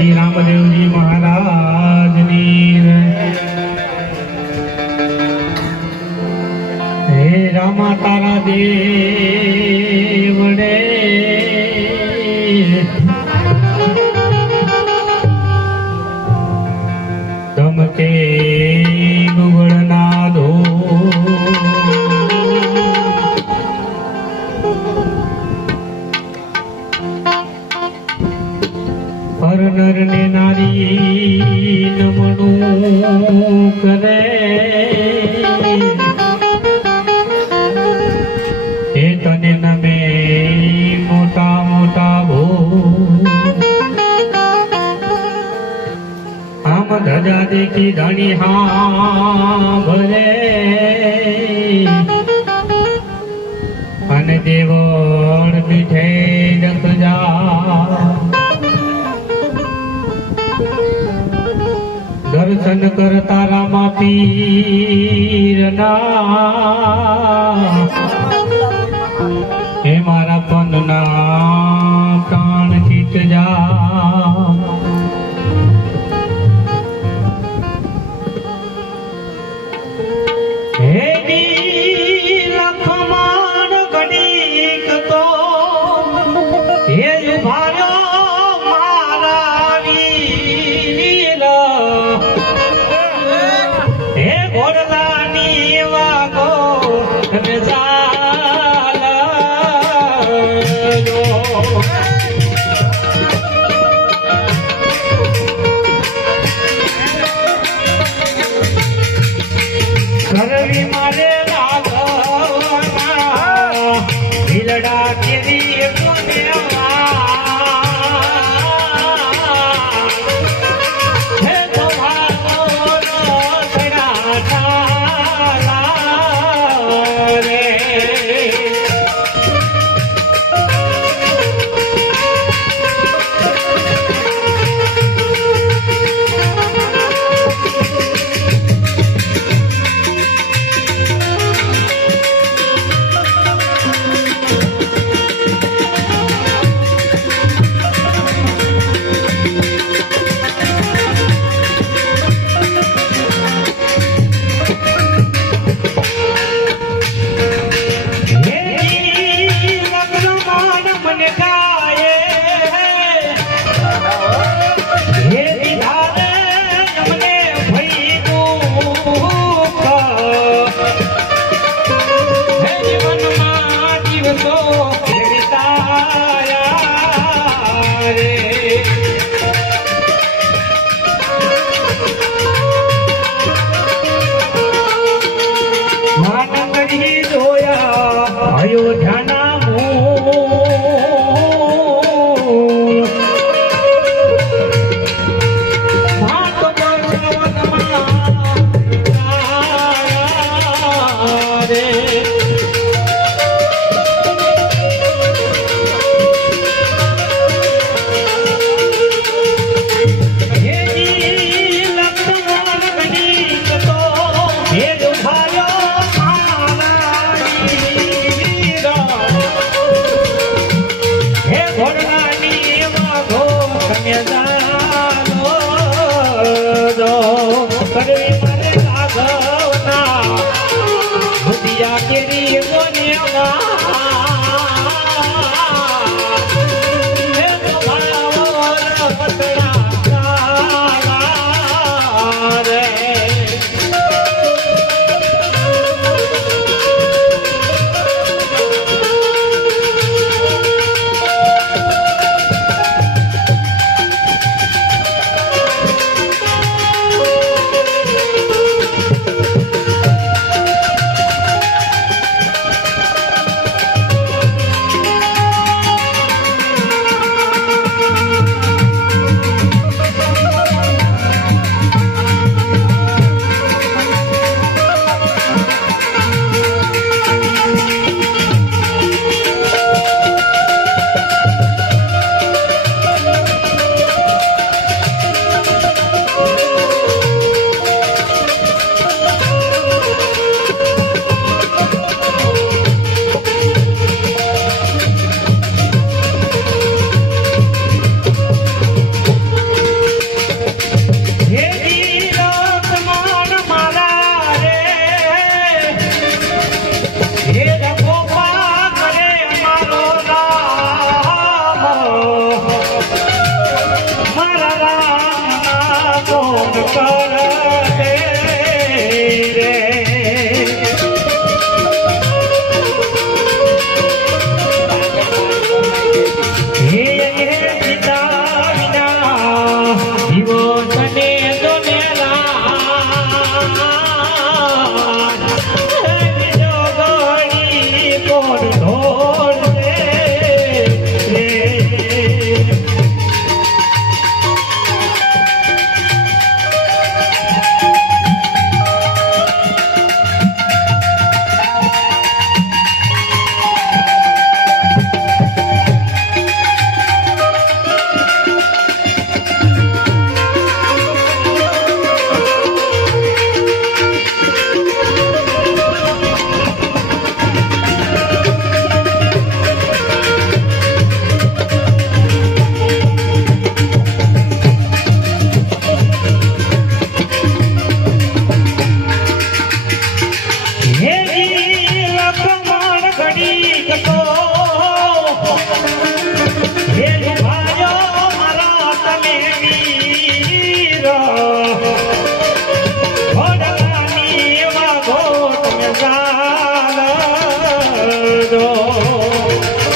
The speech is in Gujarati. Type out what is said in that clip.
શ્રી રામદેવજી મહારાજની હે રામા તારા દેવડે હર નર ને નારી નમણું કરે. એ તને નમે મોટા મોટા ભો આમ ધજા દેખી ધણી હા ભલે અને દેવળ પીઠે ડકજા દર્શન કરતા રામા પીરના. હે મારા પંદના પ્રાણ ચિત જા હે દી na